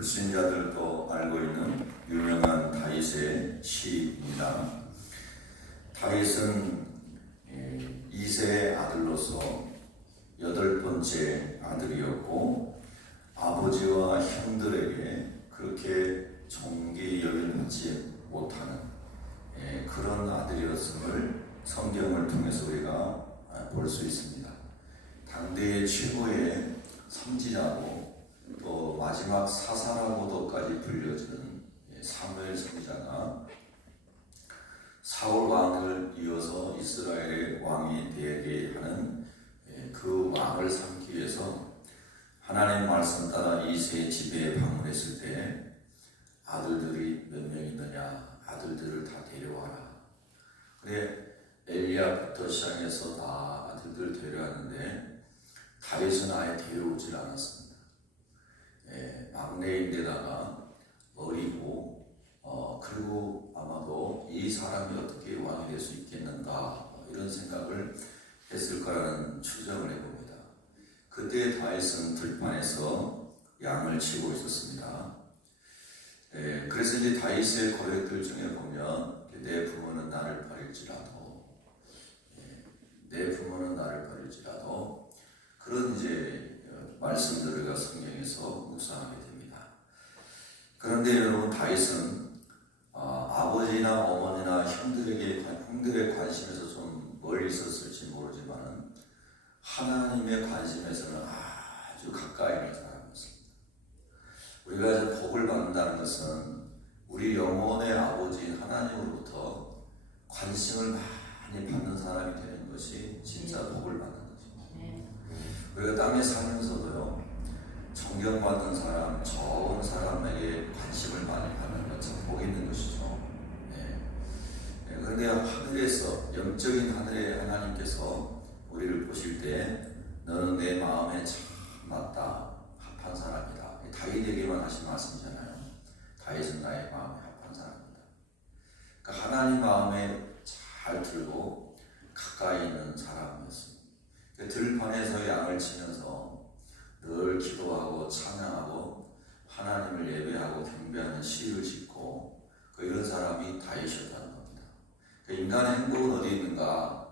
불신자들도 알고 있는 유명한 다윗의 시입니다. 다윗은 예, 이세의 아들로서 여덟 번째 아들이었고 아버지와 형들에게 그렇게 존귀 여김받지 못하는 예, 그런 아들이었음을 성경을 통해서 우리가 볼 수 있습니다. 당대의 최고의 선지자고 또 마지막 사사라고도까지 불려지는 예, 사무엘 선지자가 사울 왕을 이어서 이스라엘의 왕이 되게 하는 예, 그 왕을 삼기 위해서 하나님 말씀 따라 이세의 집에 방문했을 때 아들들이 몇 명 있느냐 아들들을 다 데려와라 그래 엘리야부터 시작해서 다 아들들 데려왔는데 다윗은 아예 데려오질 않았습니다. 예, 막내인데다가 어리고 어, 그리고 아마도 이 사람이 어떻게 왕이 될 수 있겠는가 이런 생각을 했을 거라는 추정을 해봅니다. 그때 다윗은 들판에서 양을 치고 있었습니다. 예, 그래서 이제 다윗의 고백들 중에 보면 내 부모는 나를 버릴지라도 예, 내 부모는 나를 버릴지라도 그런 이제 어, 말씀들을 성경에서 묵상하게 됩니다. 그런데 여러분 다윗은 어, 아버지나 어머니나 형들에게 형들의 관심에서 좀 멀리 있었을지 모르지만 하나님의 관심에서는 아주 가까이 있는 사람이었습니다. 우리가 이제 복을 받는다는 것은 우리 영혼의 아버지인 하나님으로부터 관심을 많이 받는 사람이 되는 것이 진짜 복을 받는. 우리가 땅에 살면서도요, 존경받는 사람, 좋은 사람에게 관심을 많이 받는 건참 복이 있는 것이죠. 예. 예, 그런데 하늘에서, 영적인 하늘의 하나님께서 우리를 보실 때, 너는 내 마음에 참 맞다, 합한 사람이다. 다윗에게만 하신 말씀이잖아요. 다윗은 나의 마음에 합한 사람이다. 그러니까 하나님 마음에 잘 들고 가까이 있는 사람이었습니다. 그 들판에서 양을 치면서 늘 기도하고 찬양하고 하나님을 예배하고 경배하는 시를 짓고 그 이런 사람이 다윗이었다는 겁니다. 그 인간의 행복은 어디 있는가?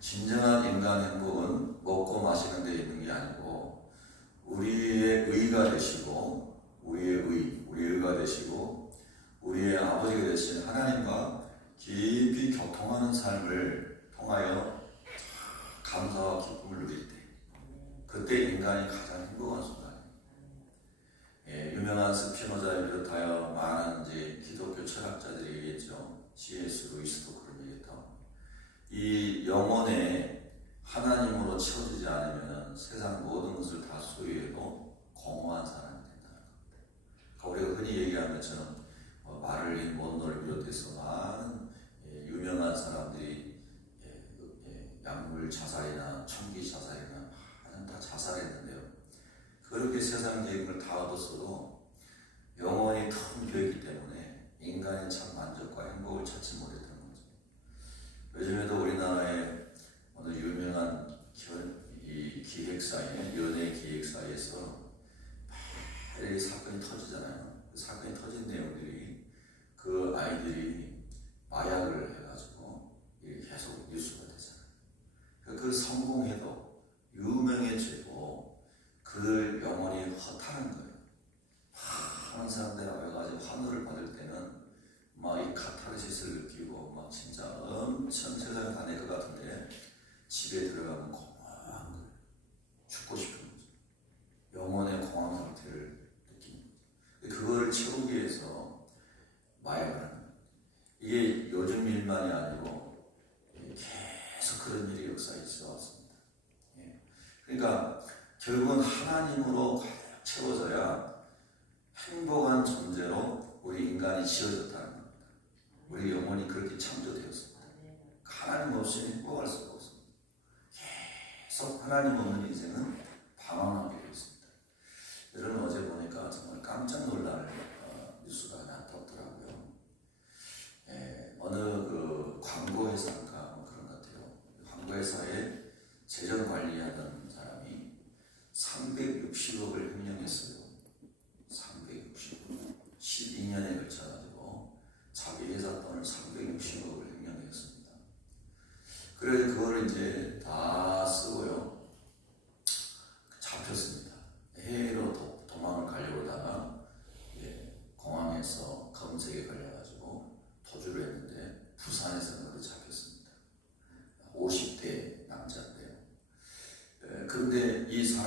진정한 인간의 행복은 먹고 마시는 데 있는 게 아니고 우리의 의가 되시고 우리의 의, 우리의 의가 되시고 우리의 아버지가 되신 하나님과 깊이 교통하는 삶을 통하여 감사와 기쁨을 누릴 때 그때 인간이 가장 행복한 순간이에요. 예, 유명한 스피노자를 비롯하여 많은 이제 기독교 철학자들이 얘기했죠. C.S. 루이스도 그런 얘기했다. 이 영혼에 하나님으로 채워지지 않으면 세상 모든 것을 다 소유해도 공허한 사람이 된다는 겁니다. 그러니까 우리가 흔히 얘기하는 것처럼 어, 마를린 먼로를 비롯해서 많은 예, 유명한 사람들이 약물 자살이나 총기 자살이나 많은 다 자살했는데요. 그렇게 세상 계획을 다 얻었어도 영원히 텅 비었기 때문에 인간이 참 만족과 행복을 찾지 못했던 거죠. 요즘에도 우리나라의 어느 유명한 기- 이 기획사에 연예 기획사에서 이 사건이 터지잖아요. 그 사건이 터진 내용들이 그 아이들이 마약을 해가지고 이게 계속 뉴스가 되잖아요. 그러니까 그 성공해도 유명해지고 그들 영혼이 허탈한 거예요. 많은 사람들이 와가지고 환호를 받을 때는 막 이 카타르시스를 느끼고 막 진짜 엄청 세상에 다닐 것 같은데 집에 들어가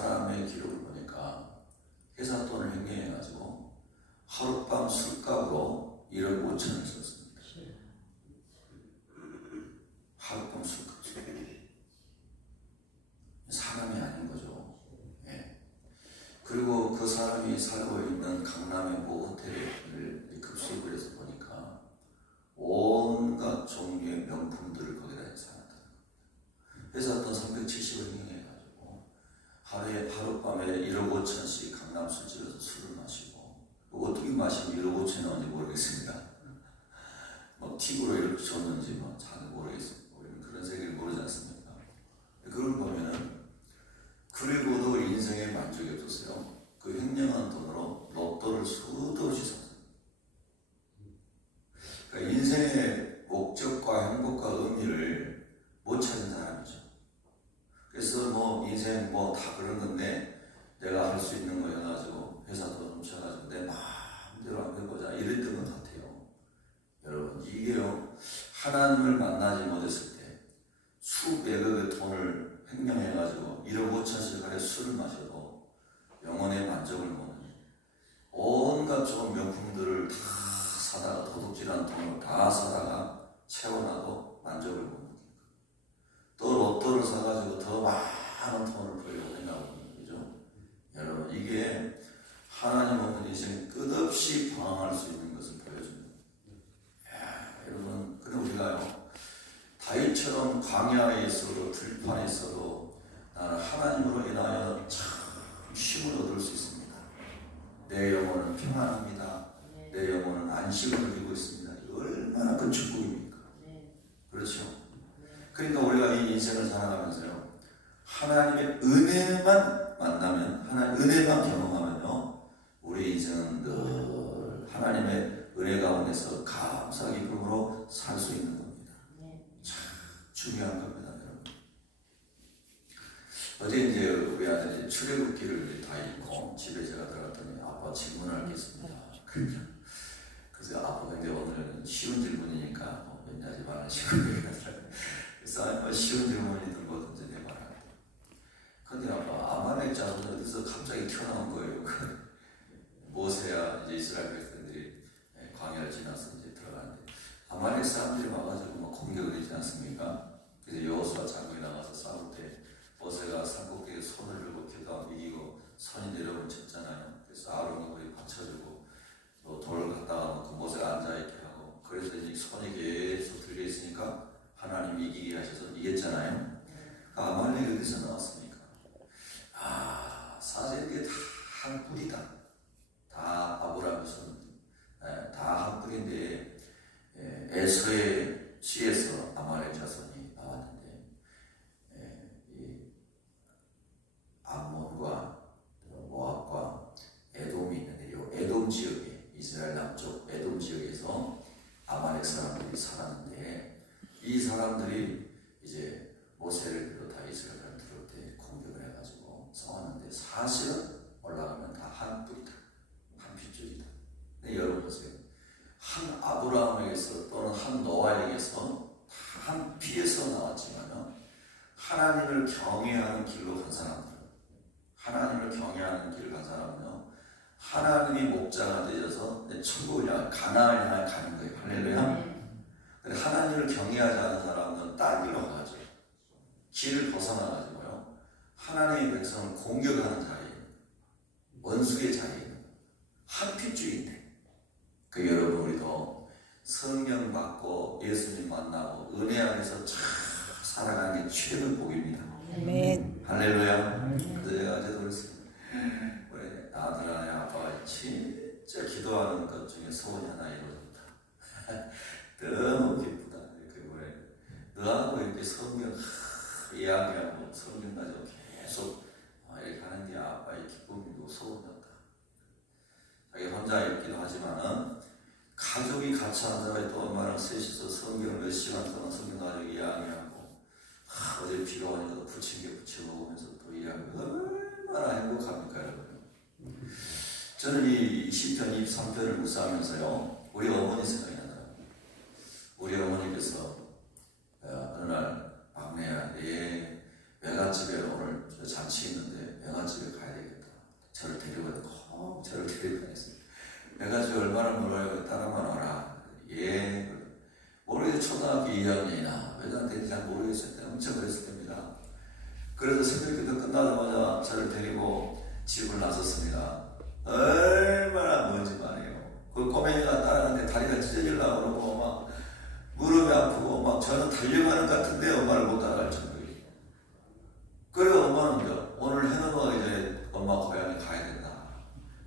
사람의 1억 5천이 나오는지 모르겠습니다. 뭐 팁으로 이렇게 줬는지 뭐 잘 모르겠습니다. 우리는 그런 세계를 모르지 않습니까? 그걸 보면은 그리고도 인생에 만족이 없었어요. 그 횡령한 돈으로 로또를 수도 없이 샀어요. 그러니까 인생의 목적과 행복과 의미를 못 찾은 사람이죠. 그래서 뭐 인생 뭐 다 그런 건데 내가 할 수 있는 거 해가지고 회사도 넘쳐가지고 내 마음대로 한번 해보자 이랬던 것 같아요. 여러분 이게요 하나님을 만나지 못했을 때 수백억의 돈을 횡령해가지고 1억 5천씩 가에 술을 마셔도 영혼의 만족을 못하는 온갖 좋은 명품들을 다 사다가 도둑질한 돈을 다 사다가 채워놔도 만족을 못 느끼는 또 로또를 사가지고 더 많은 돈을 벌려고 생각하는 거죠. 여러분 이게 하나님 없는 인생 끝없이 방황할 수 있는 것을 보여줍니다. 야, 여러분 그럼 우리가요 다윗처럼 광야에 있어도 들판에 있어도 나는 하나님으로 인하여 참 쉼을 얻을 수 있습니다. 내 영혼은 평안합니다. 내 영혼은 안식을 누리고 있습니다. 얼마나 큰 축복입니까? 그렇죠? 그러니까 우리가 이 인생을 살아가면서요 하나님의 은혜만 만나면 하나님 은혜만 경험하면요 우리 인생은 늘 하나님의 은혜 가운데서 감사 기쁨으로 살 수 있는 겁니다. 중요한 겁니다, 여러분. 어제 이제 우리 아들이 출애굽기를 다 읽고 집에 제가 들어갔더니 아빠 질문할 게 있습니다. 그래서 아빠가 이제 오늘은 쉬운 질문이니까 뭐 맨날 말하는 쉬운 얘기가 더라고요 그래서 아, 뭐 쉬운 질문이든 뭐든지 내 말하는 근데 아빠 아말렉 자손이 어디서 갑자기 튀어나온 거예요. 모세야 이제 이스라엘 백성들이 광야를 지나서 이제 들어가는데 아말렉 사람들이 와가지고 막 공격을 하지 않습니까? 그래서 여호수아 장군이 나가서 싸울 때 모세가 산꼭대기에 손을 들고 기도하고 이기고 손이 내려오면 쳤잖아요. 그래서 아론이 우리 받쳐주고 또 돌을 갖다가 놓고 모세가 앉아있게 하고 그래서 이제 손이 계속 들려 있으니까 하나님 이기게 하셔서 이겼잖아요. 그 아말렉이 어디서 나왔습니까? 아 사실 이게 다 한 뿌리다. 다 아브라함의 손, 예, 다한 뿌리인데 예, 에서의 씨에서 아말렉 자손이 나왔는데 예, 이 암몬과 모압과 에돔이 있는데 이 에돔 지역에 이스라엘 남쪽 에돔 지역에서 아말렉 사람들이 살았는데 이 사람들이 이제 모세를 이스라엘을 들어올 때 공격을 해가지고 싸웠는데 사실은 올라가면 다한 뿌리다 한 핏줄이다. 근데 여러분 보세요. 한 아브라함에게서 또는 한 노아에게서 다한 피에서 나왔지만은 하나님을 경외하는 길로 간 사람들, 하나님을 경외하는 길을 간 사람은요, 하나님이 목자가 되셔서 내 천국을 향해 가나안을 향해 가는 거예요. 할렐루야. 근데 하나님을 경외하지 않은 사람은 딴 길로 가죠. 길을 벗어나가지고요, 하나님의 백성을 공격하는 자리에, 원수의 자리에, 한 핏줄인데, 그 여러분 우리도 성령 받고 예수님 만나고 은혜 안에서 잘 살아가는 게 최고의 복입니다. 아멘. 할렐루야. 그래서 제가 어제도 그랬어요. 우리 아들 아내 아빠가 진짜 기도하는 것 중에 소원이 하나 이루어졌다. 너무 기쁘다. 이렇게 뭐래. 너하고 이렇게 성경 하, 이야기하고 성경 가지고 계속 아, 이렇게 하는 게 아빠의 기쁨이고 소원이었다. 자기 혼자 있기도 하지만은 가족이 같이 앉아가 또 엄마랑 셋이서 성경을 몇 시간 동안 성경 가지고 이야기하고 하, 어제 비가 오니까 또 부침개 부쳐 먹으면서 또 이야기하고 얼마나 행복합니까 여러분 저는 이 20편 23편을 묵상하면서요 우리 어머니 생각이 나더라고요 우리 어머니께서 어, 어느 날 막내야 내 외갓집에 오늘 저 잔치 있는데 외갓집에 가야 되겠다 저를 데려가고 데려다녔어요. 내가 저 얼마나 멀어요? 따라만 와라. 예. 모르겠 초등학교 2학년이나 회장 되는지 잘 모르겠을 때 엄청 그랬을 때입니다. 그래서 새벽기도 끝나자마자 저를 데리고 집을 나섰습니다. 얼마나 먼지 말이에요. 그 꼬맹이가 따라가는데 다리가 찢어질라 그러고 막 무릎이 아프고 막 저는 달려가는 것 같은데 엄마를 못 따라갈 정도예요. 그래서 엄마는 이제 오늘 해 넘어가기 전에 엄마 고향에 가야 된다.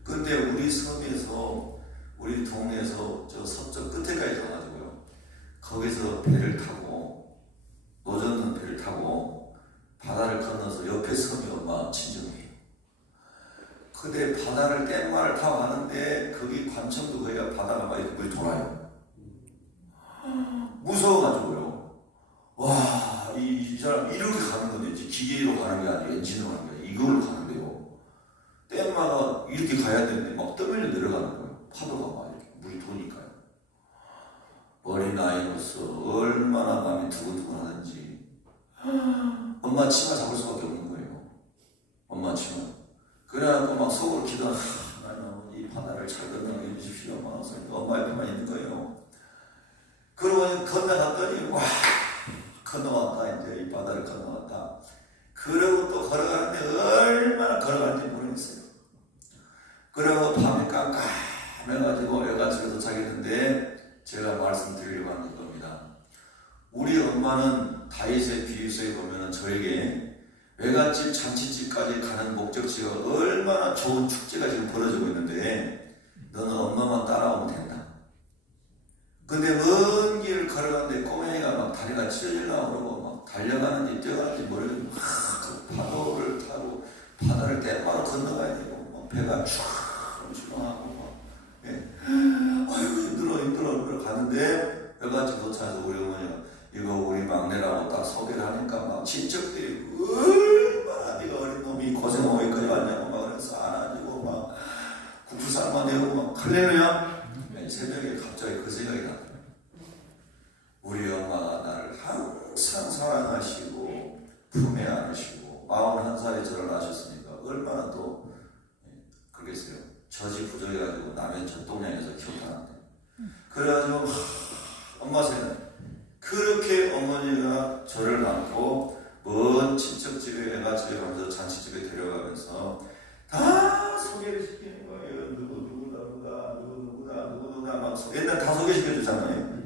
근데 우리 섬에서 우리 동네에서 저 서쪽 끝에까지 가가지고요. 거기서 배를 타고 노젓는 배를 타고 바다를 건너서 옆에 섬이 엄마 친정이에요. 근데 바다를 뗏말을 타고 가는데 거기 관청도 거기가 바다가 막 이렇게 돌아요. 무서워가지고요. 와, 이, 이 사람 이렇게 가는 건데, 기계로 가는 게 아니라 엔진으로 가는 게 아니라 이걸로 가는데요. 뗏마가 이렇게 가야 되는데 막 떠밀려 내려가는 거예요. 파도가 막 이렇게 물이 도니까요. 어린 아이로서 얼마나 마음이 두근두근하는지. 엄마 치마 잡을 수밖에 없는 거예요. 엄마 치마. 그래갖고 막 속으로 기도, 하나님 이 바다를 잘 건너게 해주십시오. 막 엄마 옆에만 있는 거예요. 그러고 건너갔더니 와 건너왔다 이제 이 바다를 건너왔다. 그러고 또 걸어가는데 얼마나 걸어가는지 모르겠어요. 그러고 밤에 깜깜해가지고 외갓집에 도착했는데 제가 말씀드리려고 하는 겁니다. 우리 엄마는 다윗의 비유서에 보면은 저에게 외갓집 잔치집까지 가는 목적지가 얼마나 좋은 축제가 지금 벌어지고 있는데 너는 엄마만 따라오면 된다. 근데 먼 길을 걸어가는데 꼬맹이가 막 다리가 찢어질라 그러고 막 달려가는지 뛰어가는지 모르겠고 막그 파도를 타고 바다를 떼바로 건너가야 되고 막 배가 촤르촤르하고 막 예. 아이고 힘들어 힘들어 힘들어 가는데 여기까지 도착해서 우리 어머니가 이거 우리 막내라고 딱 소개를 하니까 막 친척들이 얼마나 네가 어린 놈이 고생하고 여기까지 왔냐고 막 그래서 안아주고 막 국수 삶아 내고 막 할렐루야 새벽에 갑자기 그 생각이 나더라고요. 우리 엄마가 나를 항상 사랑하시고 품에 안으시고 41살에 저를 낳으셨으니까 얼마나 또 예, 그러겠어요. 저지 부족해가지고 남의 젖동량에서 키웠다는데 그래가지고 하, 엄마 생각 그렇게 어머니가 저를 낳고 먼 친척집에 애가 집에 가면서 잔치집에 데려가면서 다 소개를 시키는 거예요. 누구 누구다 누구다 누구 누구다 누구 누구다 막 소- 옛날 다 소개시켜 주잖아요.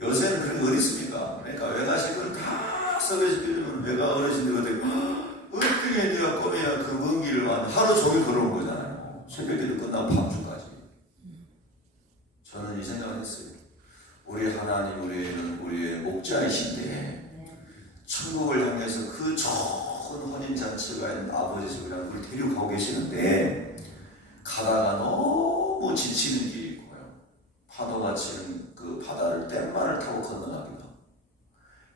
요새는 그런 거 어디 있습니까? 그러니까 외가식을 다 소개시켜 외가 어르신들한테 어떻게 네가 꼬매야 그 먼 길을 와 하루 종일 걸어온 거잖아요. 새벽에도 끝나고 밤중까지. 저는 이 생각을 했어요. 우리 하나님 우리는 우리의 목자이신데 천국을 향해서 그 좋은 혼인 잔치가 있는 아버지 집이랑 우리 데리고 계시는데 가다가 너무 지치는 길이 있고요. 파도가 치는 그 바다를 뗏말을 타고 건너갑니다.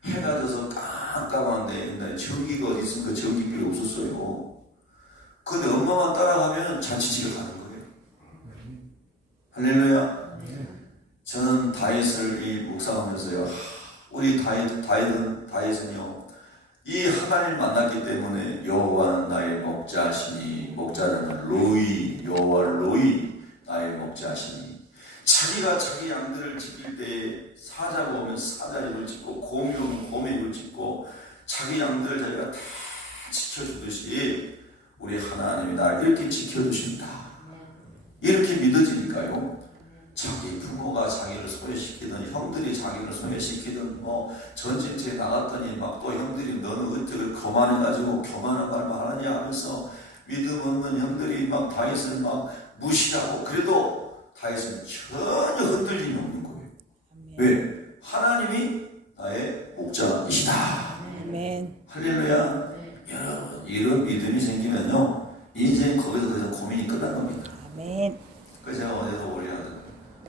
해가 져서 깜깜한데 옛날에 전기가 어디 있으니까 전기줄이 없었어요. 근데 엄마만 따라가면 잔치집에 가는 거예요. 할렐루야. 저는 다윗을 이 묵상하면서요. 하, 우리 다윗, 다윗은, 다윗은요. 이 하나님 만났기 때문에 여호와는 나의 목자시니 목자는 로이 여호와 로이 나의 목자시니 자기가 자기 양들을 지킬 때 사자가 오면 사자 입을 짓고 곰이 오면 곰의 입을 짓고 자기 양들을 자기가 다 지켜주듯이 우리 하나님이 날 이렇게 지켜주신다. 이렇게 믿어지니까요. 자기 부모가 자기를 소외시키든 형들이 자기를 소외시키든 뭐 전진지에 나갔더니 막 또 형들이 너는 어떻게 거만해가지고 교만한 말 말하냐 하면서 믿음 없는 형들이 막 다윗을 막 무시하고 그래도 다윗은 전혀 흔들림이 없는 거예요. 왜? 하나님이 나의 목자이시다. 아멘. 할렐루야. 여러분 이런 믿음이 생기면요 인생 거기서 그냥 고민이 끝난 겁니다. 아멘. 그래서 제가 어제도 우리 아들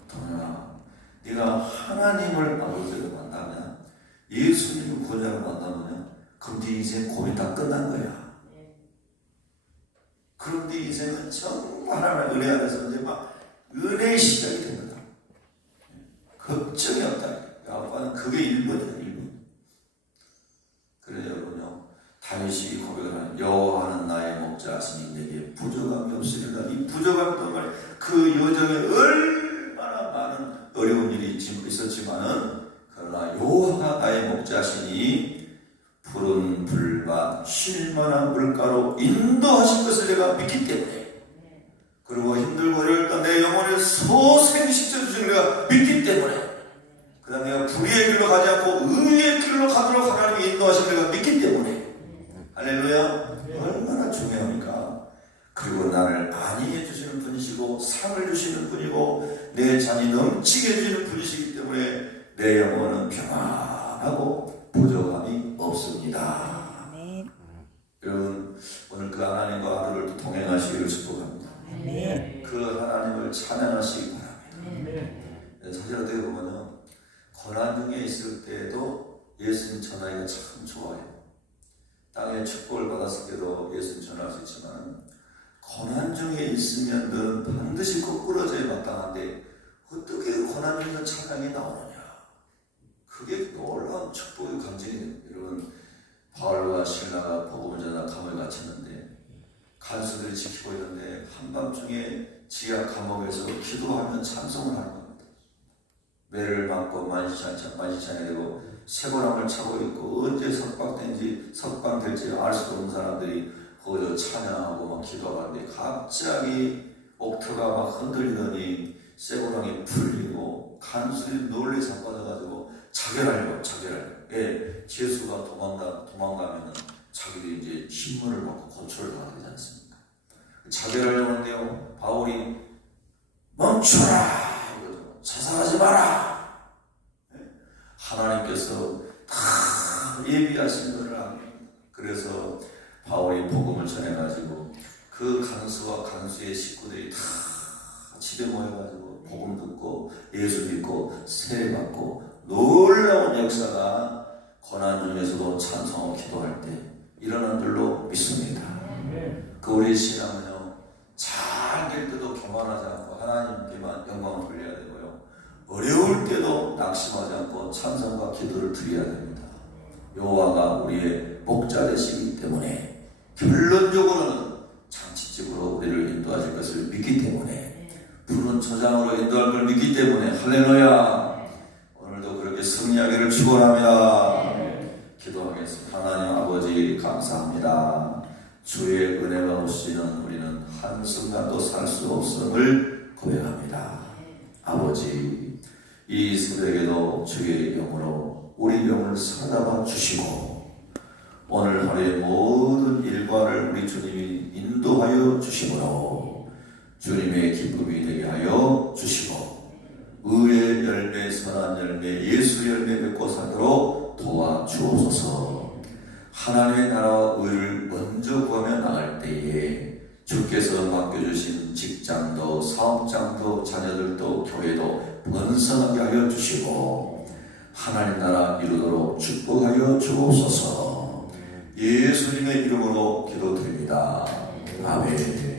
동현아 네가 하나님을 아버지를 만나면 예수님을 구원자를 만나면 그럼 네 인생 고민 다 끝난 거야. 그럼 네 인생은 정말 하나님의 은혜 안에서 이제 막 은혜의 시작이 된 거다. 걱정이 없다. 아빠는 그게 1번이다 1번. 그래 여러분요 다윗이 고백을 하는 여호와는 나의 목자시니 내게 부족함이 없으리라 이 부족함 동안 그 여정에 얼마나 많은 어려운 일이 있- 있었지만은 그러나 여호와가 나의 목자시니 푸른 불과 물가로 인도하신 것을 내가 믿기 때문에 그리고 힘들고 어려울 때내 영혼을 소생시켜 주신 내가 믿기 때문에 그 다음에 내가 불의의 길로 가지 않고 의의 길로 가도록 하나님이 인도하신 내가 믿기 때문에 할렐루야. 얼마나 중요합니까? 그리고 나를 안위해 주시는 분이시고 상을 주시는 분이고 내 잔이 넘치게 해주시는 분이시기 때문에 내 영혼은 평안하고 부족함이 없습니다 아멘. 여러분 오늘 그 하나님과 하루를 동행하시기를 축복합니다 아멘. 그 하나님을 찬양하시기 바랍니다. 사실 어떻게 보면요, 고난 중에 있을 때에도 예수님 전하기가 참 좋아요. 땅에 축복을 받았을 때도 예수님 전할 수 있지만, 고난 중에 있으면 는 반드시 거꾸러져야 마땅한데, 어떻게 그 고난 중에서 찬양이 나오느냐. 그게 놀라운 축복의 간증이 됩니다. 여러분, 바울과 신라가 복음을 전하 감을 갇혔는데, 간수들이 지키고 있는데 한밤중에 지하 감옥에서 기도하면 찬송을 하는 겁니다. 매를 맞고 만시찬 만시찬이 되고 쇠고랑을 차고 있고 언제 석방된지 석방될지 알 수도 없는 사람들이 거기서 찬양하고 막 기도하는데 갑자기 옥터가 막 흔들리더니 쇠고랑이 풀리고 간수들이 놀래 자빠져가지고 자결하려고 자결하려고 예, 제수가 도망가 도망가면은 자기도 이제 신문을 받고 고초를 당하게 되지 않습니까? 자결하려고 하는데요, 바울이 멈춰라! 자살하지 마라! 예? 하나님께서 다 예비하신 것을 압니다. 그래서 바울이 복음을 전해가지고 그 간수와 간수의 식구들이 다 집에 모여가지고 복음 듣고 예수 믿고 세례 받고 놀라운 역사가 고난 중에서도 찬송하고 기도할 때 일어난 줄로 믿습니다. 그 우리 신앙은요 잘 될 때도 교만하지 않고 하나님께만 영광을 돌려야 되고요 어려울 때도 낙심하지 않고 찬송과 기도를 드려야 됩니다. 여호와가 우리의 목자 되시기 때문에 결론적으로는 장치집으로 우리를 인도하실 것을 믿기 때문에 푸른 초장으로 인도할 걸 믿기 때문에 할렐루야 오늘도 그렇게 승리하기를 축원합니다. 기도하겠습니다. 하나님 아버지 감사합니다. 주의 은혜가 없이는 우리는 한순간도 살 수 없음을 고백합니다. 아버지 이 새벽에도 주의 영으로 우리 영을 사다봐 주시고 오늘 하루의 모든 일과를 우리 주님이 인도하여 주심으로 주님의 기쁨이 되게 하여 주시고 의의 열매, 선한 열매, 예수 열매 맺고 살도록 도와주옵소서. 하나님의 나라 주께서 맡겨주신 직장도 사업장도 자녀들도 교회도 번성하게 하여 주시고 하나님 나라 이루도록 축복하여 주옵소서. 예수님의 이름으로 기도드립니다. 아멘.